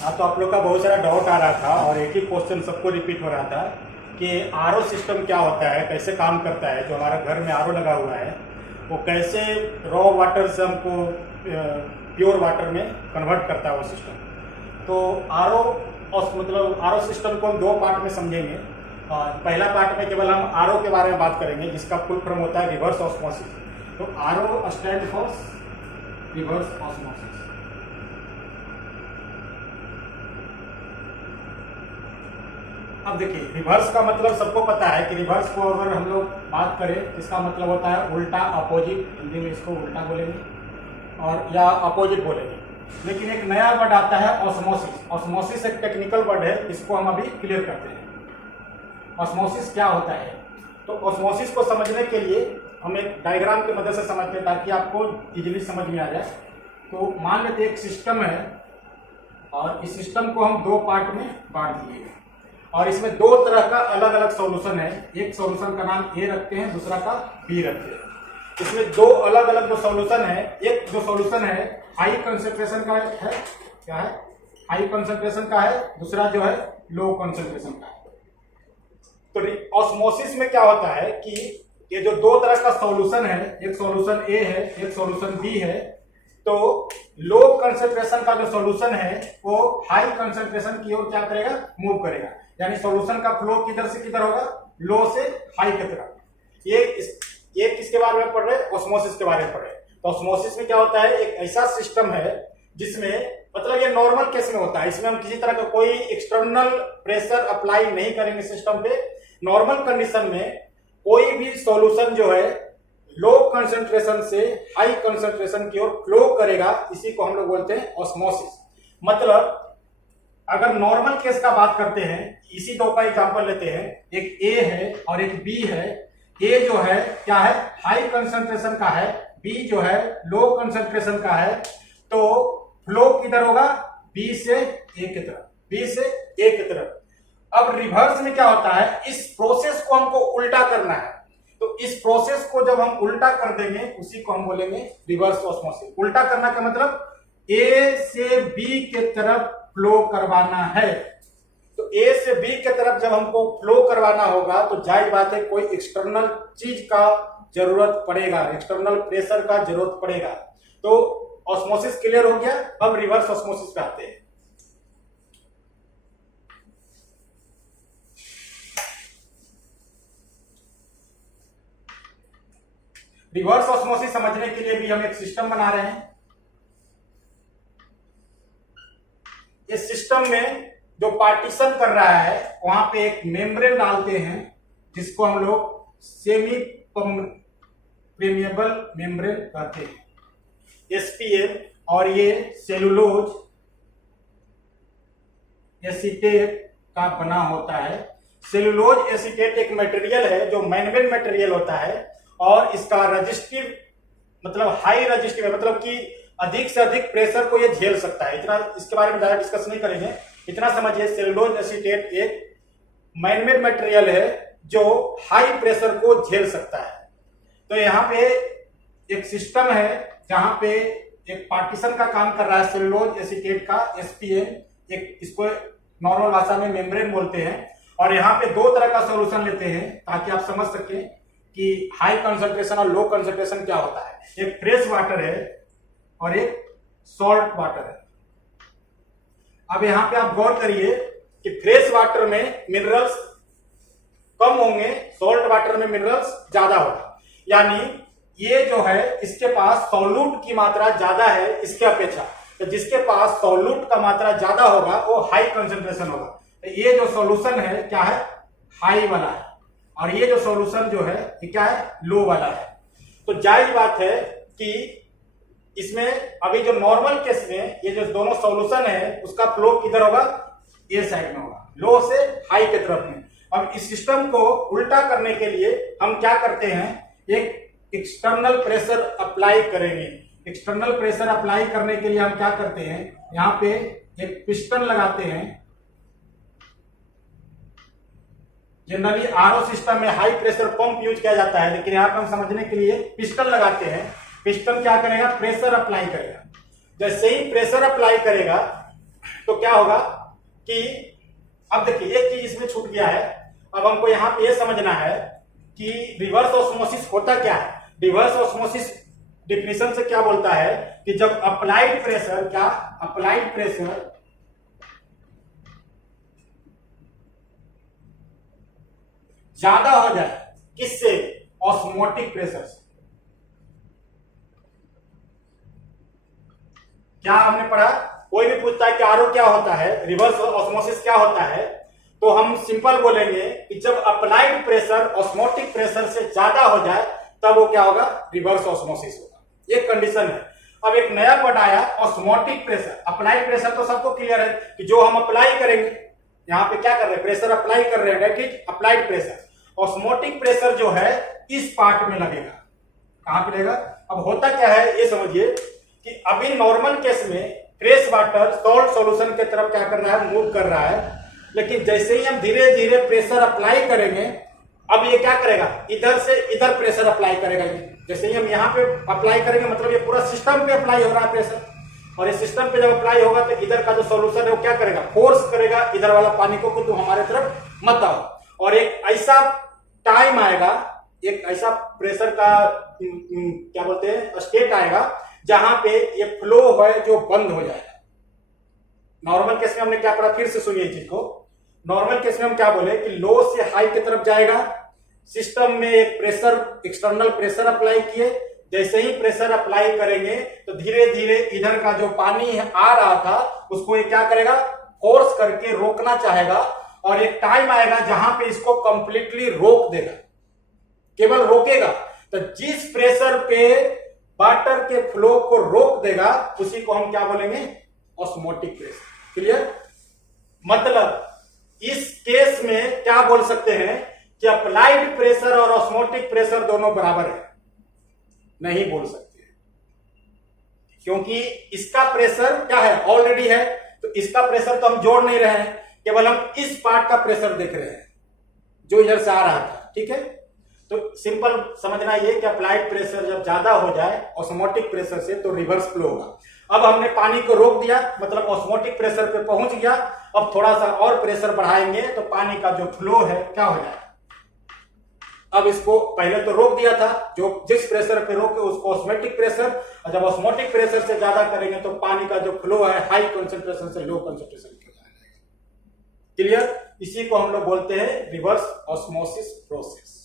हाँ, तो आप लोग का बहुत सारा डाउट आ रहा था और एक ही क्वेश्चन सबको रिपीट हो रहा था कि आरओ सिस्टम क्या होता है, कैसे काम करता है। जो हमारा घर में आरओ लगा हुआ है वो कैसे रॉ वाटर से हमको प्योर वाटर में कन्वर्ट करता है वो सिस्टम। तो आरओ मतलब आरओ सिस्टम को हम दो पार्ट में समझेंगे। पहला पार्ट में केवल हम आरओ के बारे में बात करेंगे जिसका फुल फॉर्म होता है रिवर्स ऑस्मोसिस। तो RO stand for reverse osmosis. अब देखिए, रिवर्स का मतलब सबको पता है कि रिवर्स को अगर हम लोग बात करें इसका मतलब होता है उल्टा, अपोजिट। हिंदी में इसको उल्टा बोलेंगे और या अपोजिट बोलेंगे। लेकिन एक नया वर्ड आता है ऑस्मोसिस। ऑस्मोसिस एक टेक्निकल वर्ड है, इसको हम अभी क्लियर करते हैं। ऑस्मोसिस क्या होता है? तो ऑस्मोसिस को समझने के लिए हम एक डायग्राम की मदद से समझते हैं ताकि आपको इजीली समझ में आ जाए। तो मान लेते एक सिस्टम है और इस सिस्टम को हम दो पार्ट में बांट दिए और इसमें दो तरह का अलग अलग सॉल्यूशन है। एक सॉल्यूशन का नाम ए रखते हैं, दूसरा का बी रखते हैं। इसमें दो अलग अलग जो सॉल्यूशन है, एक जो सॉल्यूशन है हाई कंसंट्रेशन का है, क्या है, हाई कंसंट्रेशन का है, दूसरा जो है लो कंसंट्रेशन का है। तो ऑस्मोसिस में क्या होता है कि ये जो दो तरह का सॉल्यूशन है, एक सॉल्यूशन ए है, एक सॉल्यूशन बी है। तो लो कंसंट्रेशन का जो सॉल्यूशन है वो हाई कंसंट्रेशन की ओर क्या करेगा, मूव करेगा। यानी सॉल्यूशन का फ्लो किधर से किधर होगा, लो से हाई की तरफ। ये किसके बारे में पढ़ रहे हैं? ऑस्मोसिस के बारे में पढ़ रहे हैं। तो ऑस्मोसिस में क्या होता है, एक ऐसा सिस्टम है जिसमें मतलब ये नॉर्मल केस में होता है। इसमें हम किसी तरह का कोई एक्सटर्नल प्रेशर अप्लाई नहीं करेंगे सिस्टम पे। नॉर्मल कंडीशन में कोई भी सॉल्यूशन जो है लो कंसंट्रेशन से हाई कंसंट्रेशन की ओर फ्लो करेगा, इसी को हम लोग बोलते हैं ऑस्मोसिस। मतलब अगर नॉर्मल केस का बात करते हैं, इसी दो का एग्जांपल लेते हैं। एक ए है और एक बी है। ए जो है क्या है, हाई कंसंट्रेशन का है, बी जो है लो कंसंट्रेशन का है। तो फ्लो किधर होगा, बी से ए की तरफ, बी से ए की तरफ। अब रिवर्स में क्या होता है, इस प्रोसेस को हमको उल्टा करना है। तो इस प्रोसेस को जब हम उल्टा कर देंगे उसी को हम बोलेंगे रिवर्स ऑस्मोसिस। उल्टा करना का मतलब ए से बी के तरफ फ्लो करवाना है। तो ए से बी के तरफ जब हमको फ्लो करवाना होगा तो जाहिर बात है कोई एक्सटर्नल चीज का जरूरत पड़ेगा, एक्सटर्नल प्रेशर का जरूरत पड़ेगा। तो ऑस्मोसिस क्लियर हो गया। अब रिवर्स ऑस्मोसिस पे आते हैं। रिवर्स ऑस्मोसिस समझने के लिए भी हम एक सिस्टम बना रहे हैं। इस सिस्टम में जो पार्टीशन कर रहा है वहां पे एक मेम्ब्रेन डालते हैं जिसको हम लोग सेमी परमेबल मेम्ब्रेन कहते हैं, एसपीएम। और ये सेलुलोज एसीटेट का बना होता है। सेलुलोज एसीटेट एक मटेरियल है जो मैनमेड मटेरियल होता है और इसका रेजिस्टिव मतलब हाई रेजिस्टिव है, मतलब कि अधिक से अधिक प्रेशर को ये झेल सकता है। इतना इसके बारे में ज्यादा डिस्कस नहीं करेंगे, इतना समझिए सेलुलोज एसीटेट एक मैनमेड मटेरियल है जो हाई प्रेशर को झेल सकता है। तो यहाँ पे एक सिस्टम है जहां पे एक पार्टीशन का काम कर रहा है सेलुलोज एसीटेट का, एसपीएम। एक इसको नॉर्मल भाषा में मेम्ब्रेन बोलते हैं। और यहाँ पे दो तरह का सॉल्यूशन लेते हैं ताकि आप समझ सकें कि हाई कंसंट्रेशन और लो कंसंट्रेशन क्या होता है। एक फ्रेश वाटर है और एक सॉल्ट वाटर है। अब यहां पे आप गौर करिए कि फ्रेश वाटर में मिनरल्स कम होंगे, सॉल्ट वाटर में मिनरल्स ज्यादा होगा। यानी ये जो है इसके पास सॉल्यूट की मात्रा ज्यादा है इसके अपेक्षा। तो जिसके पास सॉल्यूट का मात्रा ज्यादा होगा वो हाई कंसंट्रेशन होगा। तो ये जो सॉल्यूशन है क्या है, हाई वाला है, और ये जो सॉल्यूशन जो है ये क्या है, लो वाला है। तो जायज बात है कि इसमें अभी जो नॉर्मल केस में ये जो दोनों सॉल्यूशन है उसका फ्लो किधर होगा, ए साइड में होगा, लो से हाई की तरफ में। अब इस सिस्टम को उल्टा करने के लिए हम क्या करते हैं, एक एक्सटर्नल प्रेशर अप्लाई करेंगे। एक्सटर्नल प्रेशर अप्लाई करने के लिए हम क्या करते हैं, यहाँ पे एक पिस्टन लगाते हैं। जनरली आरओ सिस्टम में हाई प्रेशर पंप यूज किया जाता है, लेकिन यहाँ पर हम समझने के लिए पिस्टन लगाते हैं। पिस्टन क्या करेगा, प्रेशर अप्लाई करेगा। जैसे ही प्रेशर अप्लाई करेगा तो क्या होगा कि अब देखिए एक चीज इसमें छूट गया है। अब हमको यहाँ पे ये समझना है कि रिवर्स ऑस्मोसिस होता क्या है। रिवर्स ऑस्मोसिस डिफिनेशन से क्या बोलता है कि जब अप्लाइड प्रेशर ज्यादा हो जाए, किससे? ऑस्मोटिक प्रेशर से। क्या हमने पढ़ा? कोई भी पूछता है कि आरओ क्या होता है, रिवर्स ऑस्मोसिस क्या होता है, तो हम सिंपल बोलेंगे कि जब अप्लाइड प्रेशर ऑस्मोटिक प्रेशर से ज्यादा हो जाए तब वो क्या होगा? रिवर्स ऑस्मोसिस होगा। ये कंडीशन है। अब एक नया वर्ड आया ऑस्मोटिक प्रेशर। अप्लाइड प्रेशर तो सबको क्लियर है कि जो हम अप्लाई करेंगे, यहाँ पे क्या कर रहे हैं? प्रेशर अप्लाई कर रहे हैं, that is applied pressure. Osmotic pressure जो है इस पार्ट में लगेगा। कहां पे लगेगा? अब होता क्या है ये समझिए कि अभी नॉर्मल केस में फ्रेश वाटर सॉल्ट सॉल्यूशन की तरफ क्या कर रहा है? मूव कर रहा है। लेकिन जैसे ही हम धीरे धीरे प्रेशर अप्लाई करेंगे, अब ये क्या करेगा? इधर से इधर प्रेशर अप्लाई करेगा। जैसे ही हम यहाँ पे अप्लाई करेंगे मतलब ये पूरा सिस्टम पे अप्लाई हो रहा है प्रेशर, और ये सिस्टम पे जब अप्लाई होगा तो इधर का जो सॉल्यूशन है वो क्या करेगा? फोर्स करेगा इधर वाला पानी को कि तुम हमारे तरफ मत आओ। और एक ऐसा टाइम आएगा, एक ऐसा प्रेशर का क्या बोलते हैं स्टेट आएगा जहां पे ये फ्लो है जो बंद हो जाएगा। नॉर्मल केस में हमने क्या पढ़ा? फिर से सुनिए इस चीज को। नॉर्मल केस में हम क्या बोले कि लो से हाई की तरफ जाएगा, सिस्टम में एक प्रेशर, एक्सटर्नल प्रेशर अप्लाई किए। जैसे ही प्रेशर अप्लाई करेंगे तो धीरे धीरे इधर का जो पानी आ रहा था उसको ये क्या करेगा? फोर्स करके रोकना चाहेगा, और एक टाइम आएगा जहां पे इसको कंप्लीटली रोक देगा, केवल रोकेगा। तो जिस प्रेशर पे वाटर के फ्लो को रोक देगा उसी को हम क्या बोलेंगे? Osmotic pressure. क्लियर? मतलब इस केस में क्या बोल सकते हैं कि अप्लाइड प्रेशर और ऑस्मोटिक प्रेशर दोनों बराबर है? नहीं बोल सकते, क्योंकि इसका प्रेशर क्या है? ऑलरेडी है। तो इसका प्रेशर तो हम जोड़ नहीं रहे हैं, केवल हम इस पार्ट का प्रेशर देख रहे हैं जो इधर से आ रहा था। ठीक है? तो सिंपल समझना ये कि अप्लाइड प्रेशर जब ज्यादा हो जाए ऑस्मोटिक प्रेशर से तो रिवर्स फ्लो होगा। अब हमने पानी को रोक दिया, मतलब ऑस्मोटिक प्रेशर पे पहुंच गया। अब थोड़ा सा और प्रेशर बढ़ाएंगे तो पानी का जो फ्लो है क्या हो जाएगा? अब इसको पहले तो रोक दिया था, जो जिस प्रेशर पे रोके उसको ऑस्मोटिक प्रेशर, और जब ऑस्मोटिक प्रेशर से ज्यादा करेंगे तो पानी का जो फ्लो है हाई कंसंट्रेशन से लो कंसंट्रेशन पे जाएगा। क्लियर? इसी को हम लोग बोलते हैं रिवर्स ऑस्मोसिस प्रोसेस।